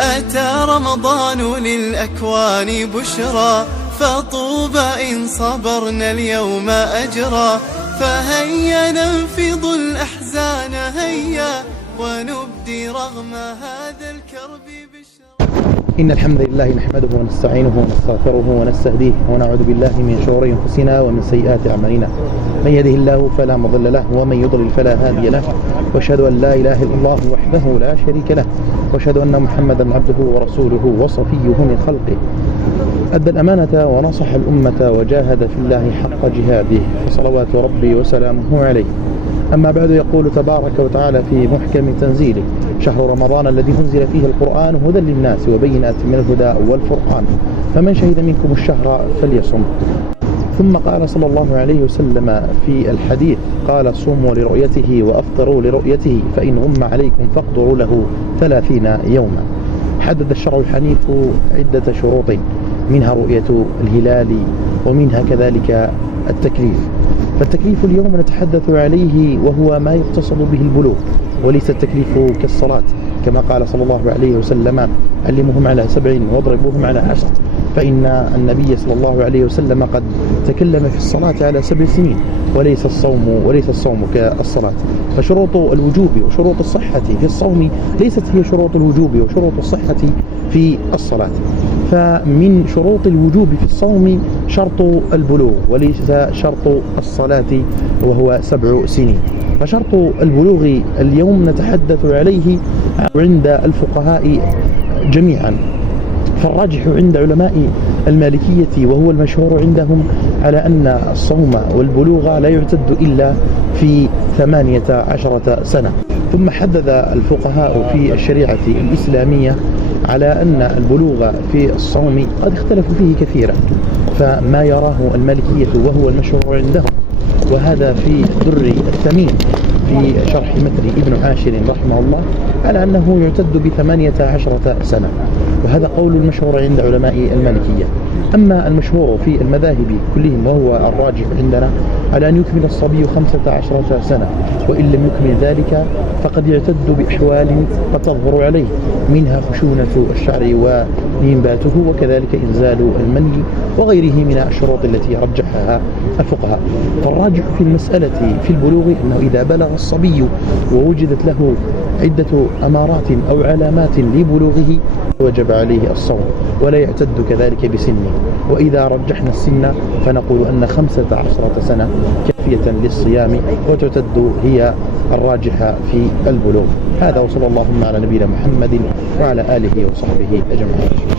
أتى رمضان للأكوان بشرى، فطوبى إن صبرنا اليوم أجرا. فهيا ننفض الأحزان هيا، ونبدي رغم هذا الكرب بشرى. إن الحمد لله نحمده ونستعينه ونستغفره ونستهديه ونعوذ بالله من شرور أنفسنا ومن سيئات أعمالنا. من يهده الله فلا مضل له ومن يضلل فلا هادي له، وأشهد أن لا إله إلا الله وحده لا شريك له، وأشهد أن محمدا عبده ورسوله وصفيه من خلقه. أدى الأمانة ونصح الأمة وجاهد في الله حق جهاده، فصلوات ربي وسلامه عليه. أما بعد، يقول تبارك وتعالى في محكم تنزيله: شهر رمضان الذي أنزل فيه القرآن هدى للناس وبينات من الهدى والفرقان، فمن شهد منكم الشهر فليصم. ثم قال صلى الله عليه وسلم في الحديث: قال: صوموا لرؤيته وأفطروا لرؤيته، فإن غم عليكم فاقدروا له 30 يوما. حدد الشرع الحنيف عدة شروط، منها رؤية الهلال، ومنها كذلك التكليف. فالتكليف اليوم نتحدث عليه وهو ما يقتصد به البلوغ، وليس التكليف كالصلاة، كما قال صلى الله عليه وسلم: علموهم على 7 واضربوهم على 10. فإن النبي صلى الله عليه وسلم قد تكلم في الصلاة على 7 سنين، وليس الصوم كالصلاة. فشروط الوجوب وشروط الصحة في الصوم ليست هي شروط الوجوب وشروط الصحة في الصلاة. فمن شروط الوجوب في الصوم شرط البلوغ، وليس شرط الصلاة وهو 7 سنين. فشرط البلوغ اليوم نتحدث عليه عند الفقهاء جميعا. فالراجح عند علماء المالكية وهو المشهور عندهم على أن الصوم والبلوغ لا يعتد إلا في 18 سنة. ثم حدد الفقهاء في الشريعة الإسلامية على أن البلوغ في الصوم قد اختلفوا فيه كثيرا. فما يراه المالكية وهو المشهور عندهم، وهذا في در الثمين في شرح متن ابن عاشر رحمه الله، على أنه يعتد ب18 سنة، وهذا قول المشهور عند علماء المالكية. أما المشهور في المذاهب كلهم وهو الراجح عندنا على أن يكمل الصبي 15 سنة، وإن لم يكمل ذلك فقد يعتد بأحوال قد تظهر عليه، منها خشونة الشعر وإنباته، وكذلك إنزال المني وغيره من الشروط التي رجحها الفقهاء. فالراجح في المسألة في البلوغ أنه إذا بلغ الصبي ووجدت له عدة أمارات أو علامات لبلوغه وجب عليه الصوم، ولا يعتد كذلك بسنه. وإذا رجحنا السن فنقول أن 15 سنة كافية للصيام، وتعتد هي الراجحة في البلوغ. هذا، وصلى اللهم على نبينا محمد وعلى آله وصحبه أجمعين.